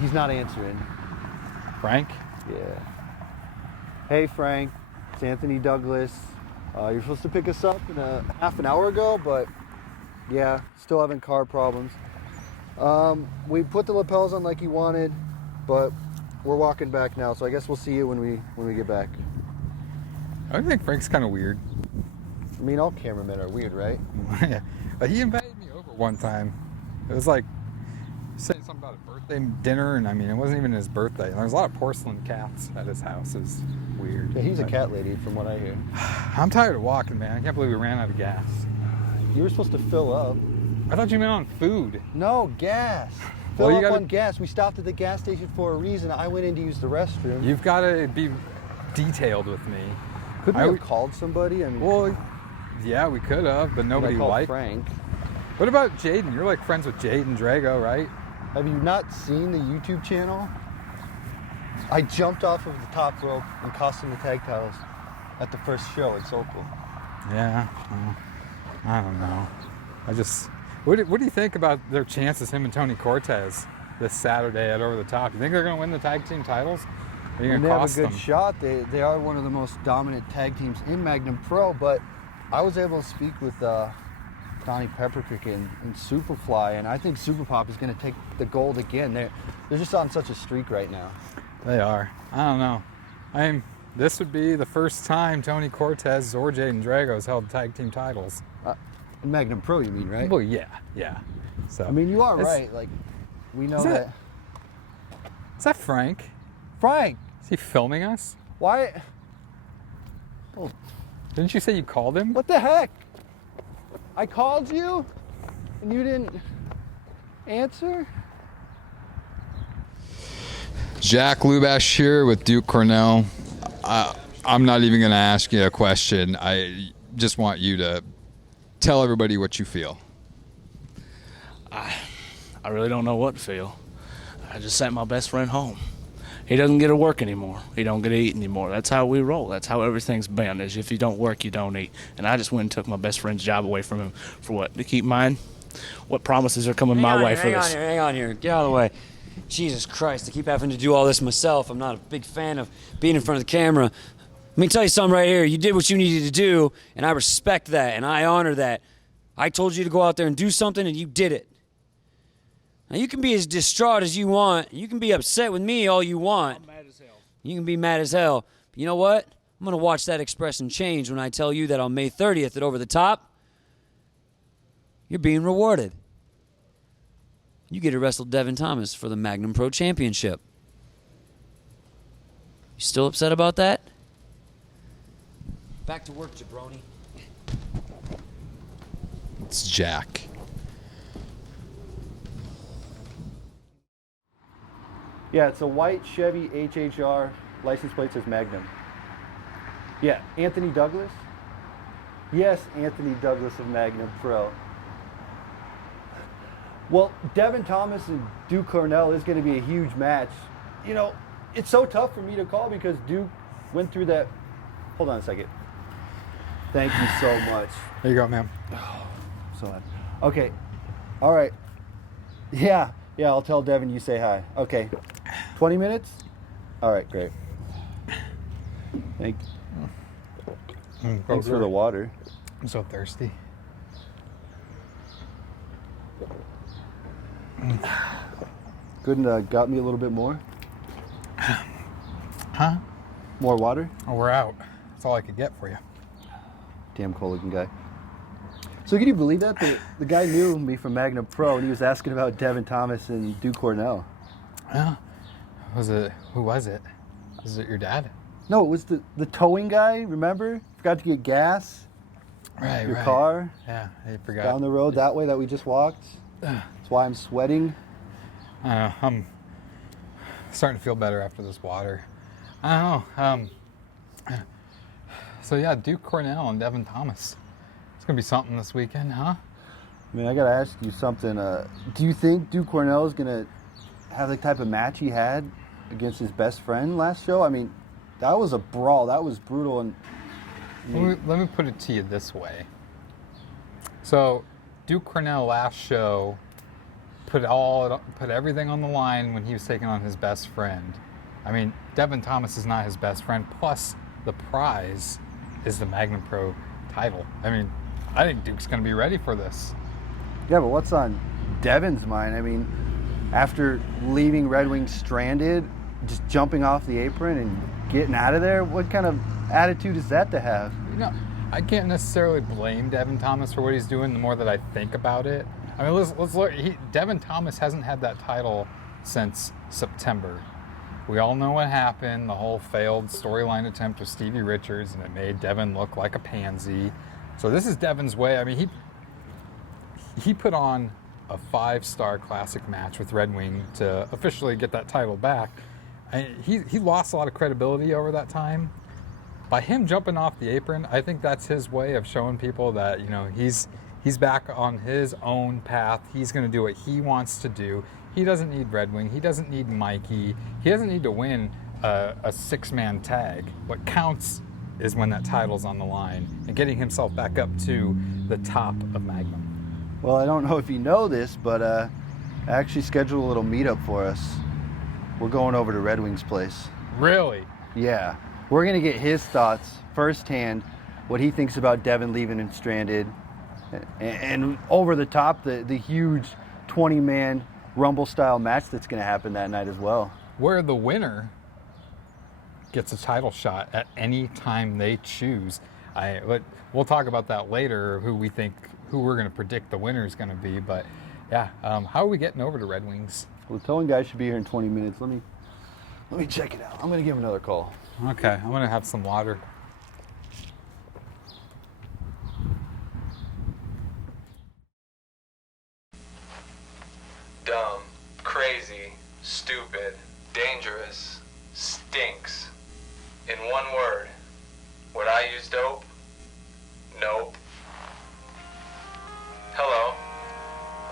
He's not answering. Frank? Yeah. Hey, Frank. It's Anthony Douglas. You're supposed to pick us up in a half an hour ago, but yeah, still having car problems. We put the lapels on like you wanted, but we're walking back now, so I guess we'll see you when we get back. I think Frank's kind of weird. I mean, all cameramen are weird, right? Yeah. But he invited me over one time. It was like saying something about a birthday dinner, and I mean, it wasn't even his birthday. And there's a lot of porcelain cats at his house. It's weird. Yeah, he's a cat lady, from what I hear. I'm tired of walking, man. I can't believe we ran out of gas. You were supposed to fill up. I thought you meant on food. No, gas. Fill Well, up you gotta... on gas. We stopped at the gas station for a reason. I went in to use the restroom. You've got to be detailed with me. Couldn't we have called somebody? I mean, well, yeah, we could have, but nobody liked Frank. What about Jaden? You're like friends with Jaden Drago, right? Have you not seen the YouTube channel? I jumped off of the top rope and cost him the tag titles at the first show in Sokol. Yeah, well, I don't know. What do you think about their chances, him and Tony Cortez, this Saturday at Over the Top? You think they're going to win the tag team titles? Or are you going to cost them? They have a good shot. They are one of the most dominant tag teams in Magnum Pro, but I was able to speak with Donnie Pepperpick and Superfly, and I think Super Pop is going to take the gold again. They're just on such a streak right now. They are. I don't know. This would be the first time Tony Cortez or Jaden Drago has held tag team titles. In Magnum Pro, you mean, right? Well, yeah. So I mean, you are right. Like, we know that. Is that Frank? Frank! Is he filming us? Why? Oh. Didn't you say you called him? What the heck? I called you and you didn't answer? Jack Lubash here with Duke Cornell. I'm not even going to ask you a question. I just want you to tell everybody what you feel. I really don't know what to feel. I just sent my best friend home. He doesn't get to work anymore. He don't get to eat anymore. That's how we roll. That's how everything's been, is if you don't work, you don't eat. And I just went and took my best friend's job away from him. For what? To keep mine? What promises are coming my way for this? Hang on here. Get out of the way. Jesus Christ, I keep having to do all this myself. I'm not a big fan of being in front of the camera. Let me tell you something right here. You did what you needed to do, and I respect that, and I honor that. I told you to go out there and do something, and you did it. Now, you can be as distraught as you want. You can be upset with me all you want. I'm mad as hell. You can be mad as hell. But you know what? I'm going to watch that expression change when I tell you that on May 30th at Over the Top, you're being rewarded. You get to wrestle Devin Thomas for the Magnum Pro Championship. You still upset about that? Back to work, jabroni. It's Jack. Yeah, it's a white Chevy HHR. License plate says Magnum. Yeah, Anthony Douglas? Yes, Anthony Douglas of Magnum Pro. Well, Devin Thomas and Duke Cornell is going to be a huge match. You know, it's so tough for me to call because Duke went through that. Hold on a second. Thank you so much. There you go, ma'am. Oh, so happy. Okay. All right. Yeah, I'll tell Devin you say hi. Okay. 20 minutes? All right, great. Thank you. Thanks for the water. I'm so thirsty. Couldn't got me a little bit more? Huh? More water? Oh, we're out. That's all I could get for you. Damn cool looking guy. So can you believe that? The guy knew me from Magnum Pro and he was asking about Devin Thomas and Duke Cornell. Yeah. Who was it? Was it your dad? No, it was the towing guy, remember? Forgot to get gas. Right, Your car. Yeah, I forgot. Down the road that way that we just walked. That's why I'm sweating. I'm starting to feel better after this water. I don't know. So yeah, Duke Cornell and Devin Thomas. It's gonna be something this weekend, huh? I mean, I gotta ask you something. Do you think Duke Cornell is gonna have the type of match he had against his best friend last show? I mean, that was a brawl. That was brutal. And let me put it to you this way. So, Duke Cornell last show put everything on the line when he was taking on his best friend. I mean, Devin Thomas is not his best friend. Plus, the prize is the Magnum Pro title. I mean, I think Duke's going to be ready for this. Yeah, but what's on Devin's mind? I mean, after leaving Red Wings stranded, just jumping off the apron and getting out of there, what kind of attitude is that to have? You know, I can't necessarily blame Devin Thomas for what he's doing the more that I think about it. I mean, let's look. Devin Thomas hasn't had that title since September. We all know what happened, the whole failed storyline attempt with Stevie Richards, and it made Devin look like a pansy. So this is Devin's way. I mean, he put on a 5-star classic match with Red Wing to officially get that title back. And he lost a lot of credibility over that time. By him jumping off the apron, I think that's his way of showing people that, you know, he's back on his own path. He's going to do what he wants to do. He doesn't need Red Wing. He doesn't need Mikey. He doesn't need to win a 6-man tag. What counts is when that title's on the line and getting himself back up to the top of Magnum. Well, I don't know if you know this, but I actually scheduled a little meetup for us. We're going over to Red Wing's place. Really? Yeah. We're going to get his thoughts firsthand, what he thinks about Devin leaving and stranded. And over the top, the huge 20-man Rumble-style match that's going to happen that night as well. Where the winner gets a title shot at any time they choose. We'll talk about that later, who we're going to predict the winner is going to be. But yeah, how are we getting over to Red Wings? Well, the towing guy should be here in 20 minutes. Let me check it out. I'm going to give him another call. Okay, I'm going to have some water. Dumb, crazy, stupid, dangerous, stinks. In one word, would I use dope? Nope. Hello,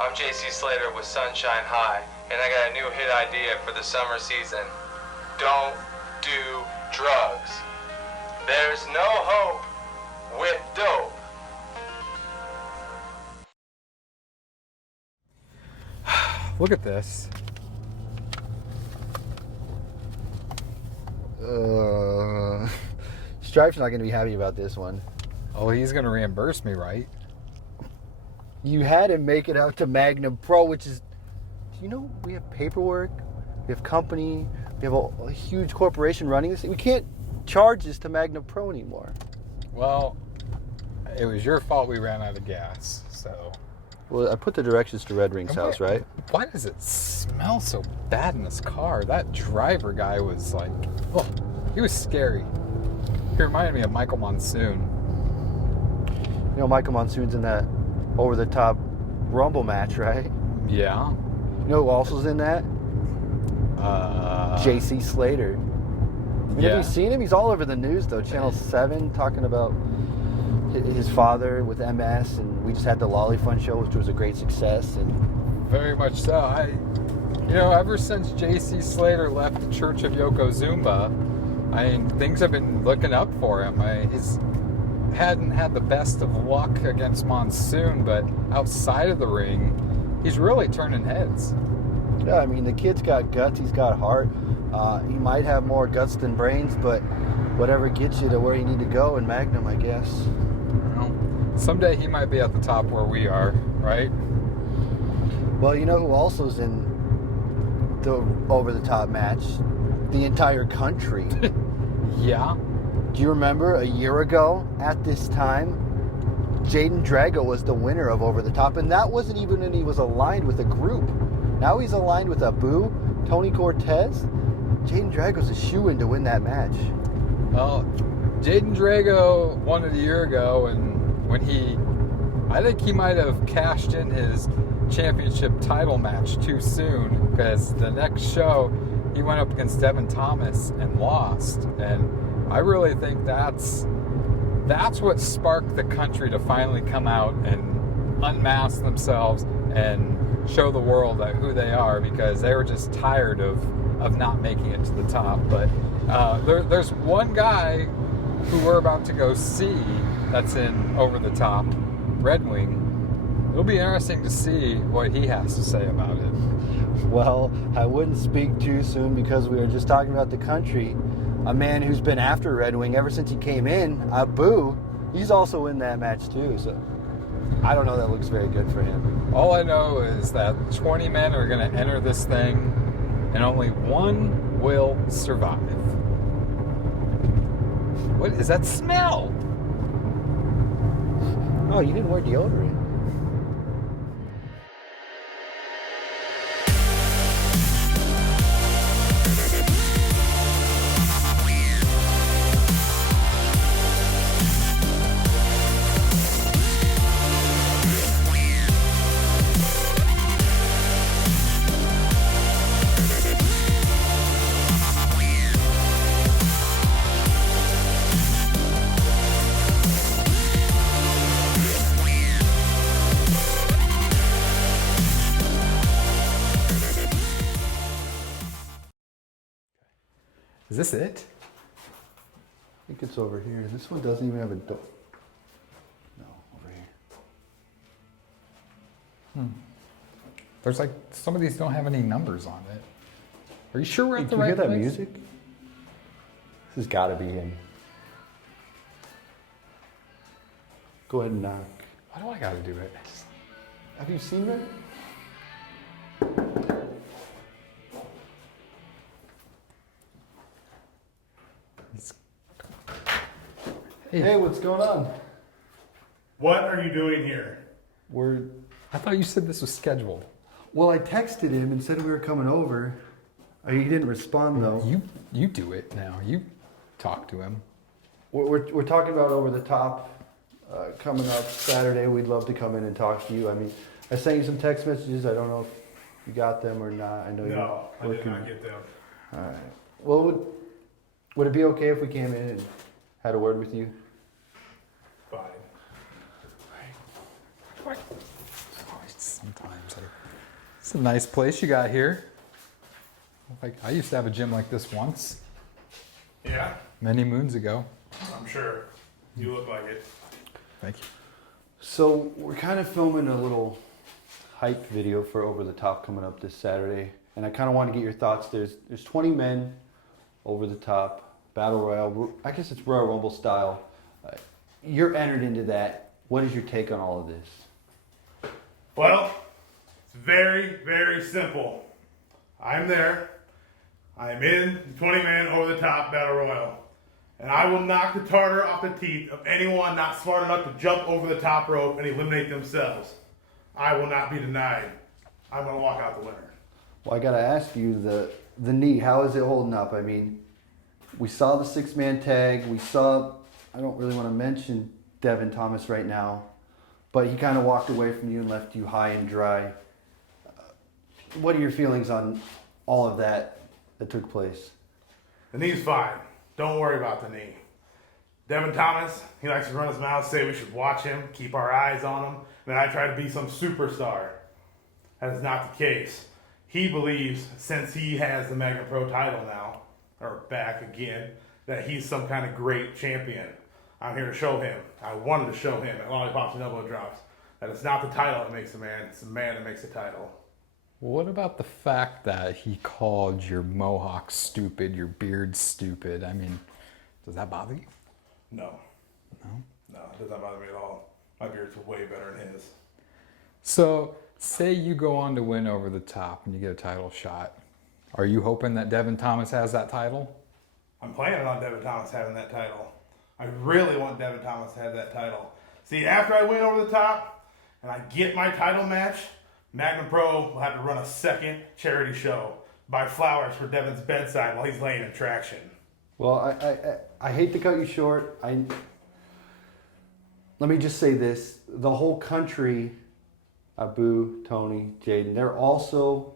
I'm JC Slater with Sunshine High, and I got a new hit idea for the summer season. Don't do drugs. There's no hope with dope. Look at this. Stripe's not going to be happy about this one. Oh, he's going to reimburse me, right? You had him make it out to Magnum Pro, which is, you know, we have paperwork, we have company, we have a huge corporation running this. We can't charge this to Magnum Pro anymore. Well, it was your fault we ran out of gas, so. Well, I put the directions to Red Wing's house, right? Why does it smell so bad in this car? That driver guy was like, oh, he was scary. He reminded me of Michael Monsoon. You know, Michael Monsoon's in that over-the-top Rumble match, right? Yeah. You know who else's in that? JC Slater. Yeah. Have you seen him? He's all over the news, though. Channel 7 talking about his father with MS, and we just had the Lolly Fun show, which was a great success. And very much so. Ever since JC Slater left the Church of Yokozuna, things have been looking up for him. He's hadn't had the best of luck against Monsoon, but outside of the ring, he's really turning heads. Yeah, I mean, the kid's got guts, he's got heart. He might have more guts than brains, but whatever gets you to where you need to go in Magnum, I guess. Well, someday he might be at the top where we are, right? Well, you know who also's in the over-the-top match? The entire country. Yeah. Do you remember a year ago at this time, Jaden Drago was the winner of Over the Top, and that wasn't even when he was aligned with a group. Now he's aligned with Abu, Tony Cortez. Jaden Drago's a shoo-in to win that match. Well, Jaden Drago won it a year ago, and I think he might have cashed in his championship title match too soon, because the next show he went up against Devin Thomas and lost, and I really think that's what sparked the country to finally come out and unmask themselves and show the world who they are, because they were just tired of not making it to the top. But there's one guy who we're about to go see that's in Over the Top, Red Wing. It'll be interesting to see what he has to say about it. Well, I wouldn't speak too soon because we were just talking about the country. A man who's been after Red Wing ever since he came in, Abu, he's also in that match too. So I don't know, that looks very good for him. All I know is that 20 men are going to enter this thing, and only one will survive. What is that smell? Oh, you didn't wear deodorant. Is this it? I think it's over here. This one doesn't even have a door. No, over here. There's like, some of these don't have any numbers on it. Are you sure we're at Did the you right hear that place? music? This has got to be him. Go ahead and knock. Why do I gotta do it? Have you seen that? Hey, what's going on? What are you doing here? I thought you said this was scheduled. Well, I texted him and said we were coming over. He didn't respond though. You do it now. You talk to him. We're talking about Over the Top coming up Saturday. We'd love to come in and talk to you. I mean, I sent you some text messages. I don't know if you got them or not. I know No, I you're did working. not get them. All right. Well, would it be okay if we came in and had a word with you? Fine. Sometimes. It's a nice place you got here. Like, I used to have a gym like this once, Yeah, many moons ago. I'm sure. You look like it. Thank you. So we're kind of filming a little hype video for Over the Top coming up this Saturday, and I kind of want to get your thoughts. There's 20 men Over the Top Battle Royale. I guess it's Royal Rumble style. You're entered into that. What is your take on all of this? Well, it's very, very simple. I'm there. I'm in the 20-man Over the Top Battle Royal. And I will knock the tartar off the teeth of anyone not smart enough to jump over the top rope and eliminate themselves. I will not be denied. I'm going to walk out the winner. Well, I got to ask you, the knee, how is it holding up? I mean, we saw the 6-man tag. We saw, I don't really want to mention Devin Thomas right now, but he kind of walked away from you and left you high and dry. What are your feelings on all of that took place? The knee's fine. Don't worry about the knee. Devin Thomas, he likes to run his mouth, say we should watch him, keep our eyes on him, and then I try to be some superstar. That is not the case. He believes, since he has the Magnum Pro title now, or back again, that he's some kind of great champion. I'm here to show him. I wanted to show him at Lollipops and Elbow Drops that it's not the title that makes a man, it's the man that makes the title. What about the fact that he called your mohawk stupid, your beard stupid? I mean, does that bother you? No. No? No, it does not bother me at all. My beard's way better than his. So, say you go on to win Over the Top and you get a title shot. Are you hoping that Devin Thomas has that title? I'm planning on Devin Thomas having that title. I really want Devin Thomas to have that title. See, after I win Over the Top and I get my title match, Magnum Pro will have to run a second charity show, buy flowers for Devin's bedside while he's laying in traction. Well, I hate to cut you short. Let me just say this. The whole country, Abu, Tony, Jaden, they're also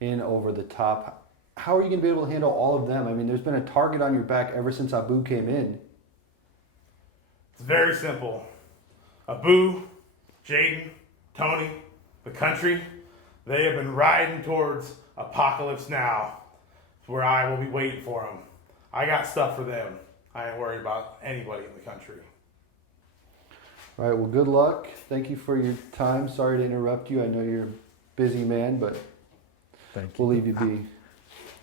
in Over the Top. How are you going to be able to handle all of them? I mean, there's been a target on your back ever since Abu came in. It's very simple. Abu, Jaden, Tony, the country, they have been riding towards Apocalypse Now, where I will be waiting for them. I got stuff for them. I ain't worried about anybody in the country. All right, well, good luck. Thank you for your time. Sorry to interrupt you. I know you're a busy man, but Thank you. we'll leave you be.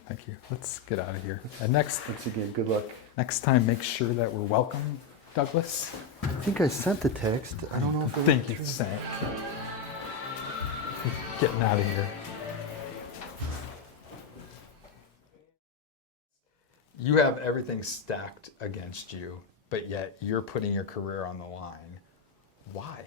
Thank you. Let's get out of here. And Once again, good luck. next time, make sure that we're welcome, Douglas. I think I sent the text. I don't know if it Thank went you, through. Sank. Getting out of here. You have everything stacked against you, but yet you're putting your career on the line. Why?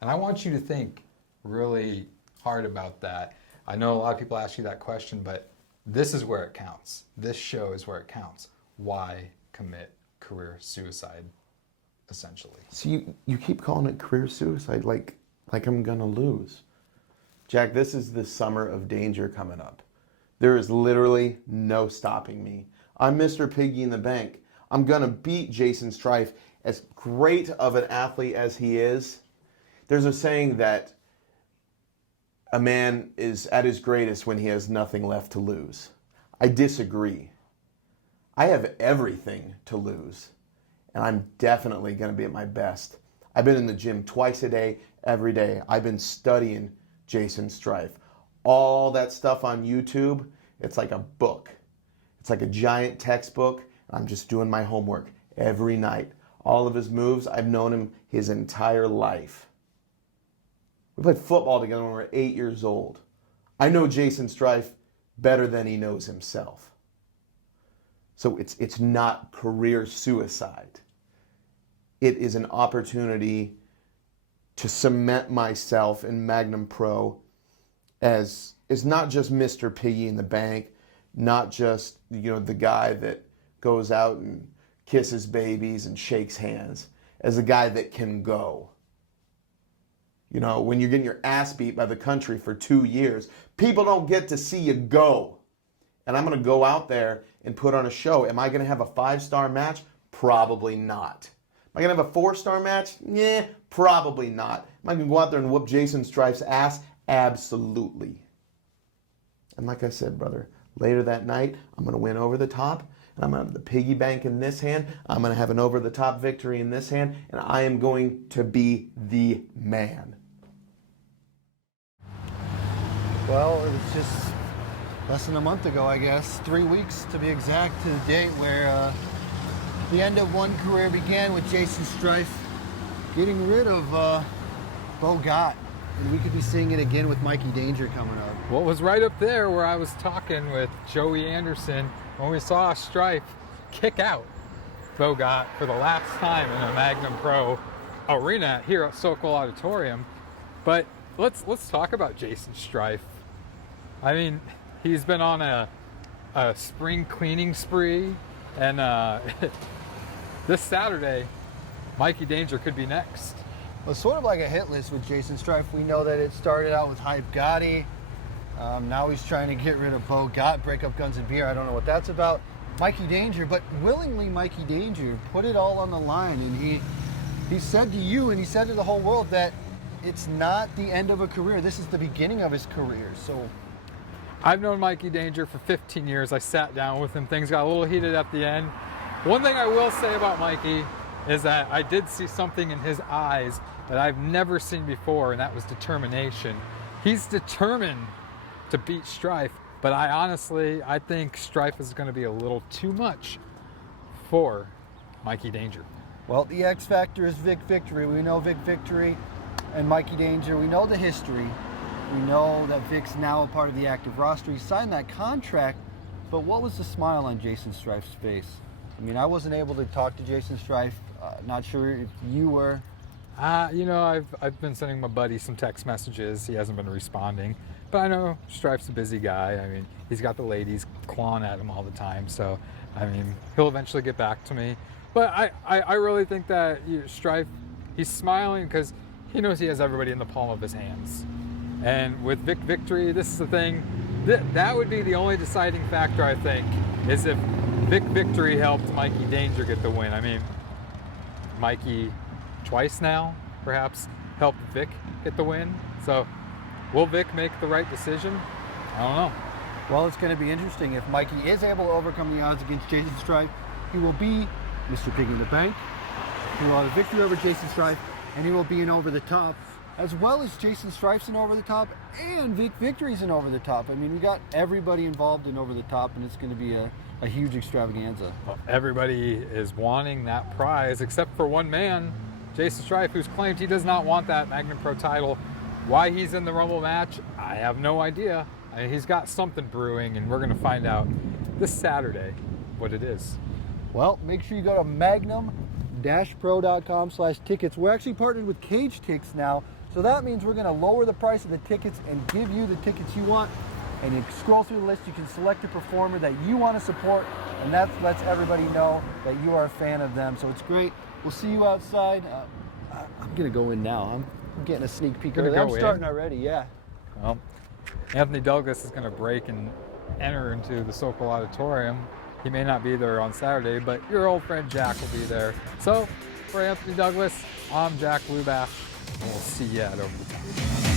And I want you to think really hard about that. I know a lot of people ask you that question, but this is where it counts. This show is where it counts. Why commit career suicide, essentially? So you keep calling it career suicide like I'm gonna lose. Jack, this is the summer of danger coming up. There is literally no stopping me. I'm Mr. Piggy in the Bank. I'm gonna beat Jason Strife. As great of an athlete as he is, there's a saying that a man is at his greatest when he has nothing left to lose. I disagree. I have everything to lose, and I'm definitely going to be at my best. I've been in the gym twice a day, every day. I've been studying Jason Strife. All that stuff on YouTube, it's like a book. It's like a giant textbook. I'm just doing my homework every night. All of his moves, I've known him his entire life. We played football together when we were 8 years old. I know Jason Strife better than he knows himself. So it's not career suicide. It is an opportunity to cement myself in Magnum Pro as not just Mr. Piggy in the Bank, not just the guy that goes out and kisses babies and shakes hands, as a guy that can go. When you're getting your ass beat by the country for 2 years, people don't get to see you go. And I'm going to go out there and put on a show. Am I going to have a 5-star match? Probably not. Am I going to have a 4-star match? Yeah, probably not. Am I going to go out there and whoop Jason Strife's ass? Absolutely. And like I said, brother, later that night, I'm going to win over the top. And I'm going to have the piggy bank in this hand. I'm going to have an over-the-top victory in this hand. And I am going to be the man. Well, it was just less than a month ago, I guess. 3 weeks to be exact, to the date where the end of one career began with Jason Strife getting rid of Bogat. And we could be seeing it again with Mikey Danger coming up. Well, it was right up there where I was talking with Joey Anderson when we saw Strife kick out Bogat for the last time in a Magnum Pro arena here at Sokol Auditorium. But let's talk about Jason Strife. I mean, he's been on a spring cleaning spree, and this Saturday, Mikey Danger could be next. Well, it's sort of like a hit list with Jason Strife. We know that it started out with Hype Gotti. Now he's trying to get rid of Bogat, break up Guns and Beer. I don't know what that's about. Mikey Danger, but willingly Mikey Danger put it all on the line. And he said to you, and he said to the whole world, that it's not the end of a career. This is the beginning of his career. So I've known Mikey Danger for 15 years. I sat down with him. Things got a little heated at the end. One thing I will say about Mikey is that I did see something in his eyes that I've never seen before, and that was determination. He's determined to beat Strife, but I think Strife is going to be a little too much for Mikey Danger. Well, the X factor is Vic Victory. We know Vic Victory and Mikey Danger. We know the history. We know that Vic's now a part of the active roster. He signed that contract, but what was the smile on Jason Strife's face? I mean, I wasn't able to talk to Jason Strife. Not sure if you were. I've been sending my buddy some text messages. He hasn't been responding, but I know Strife's a busy guy. I mean, he's got the ladies clawing at him all the time, so I mean, he'll eventually get back to me. But I really think that Strife, he's smiling because he knows he has everybody in the palm of his hands. And with Vic Victory, this is the thing, that would be the only deciding factor, I think, is if Vic Victory helped Mikey Danger get the win. I mean, Mikey twice now, perhaps, helped Vic get the win. So will Vic make the right decision? I don't know. Well, it's going to be interesting. If Mikey is able to overcome the odds against Jason Strife, he will be Mr. Piggy in the Bank. He will have a victory over Jason Strife, and he will be in Over the Top, as well as Jason Strife's in Over the Top and Vic Victory's in Over the Top. I mean, we got everybody involved in Over the Top, and it's going to be a huge extravaganza. Well, everybody is wanting that prize except for one man, Jason Strife, who's claimed he does not want that Magnum Pro title. Why he's in the Rumble match, I have no idea. He's got something brewing, and we're going to find out this Saturday what it is. Well, make sure you go to magnum-pro.com/tickets. We're actually partnered with Cage Tix now, so that means we're going to lower the price of the tickets and give you the tickets you want. And you scroll through the list, you can select a performer that you want to support, and that lets everybody know that you are a fan of them. So it's great. We'll see you outside. I'm going to go in now. I'm getting a sneak peek. Gonna Over there. go I'm in? starting already, yeah. Well, Anthony Douglas is going to break and enter into the Sokol Auditorium. He may not be there on Saturday, but your old friend Jack will be there. So, for Anthony Douglas, I'm Jack Lubash, and we'll see you at Over the Top.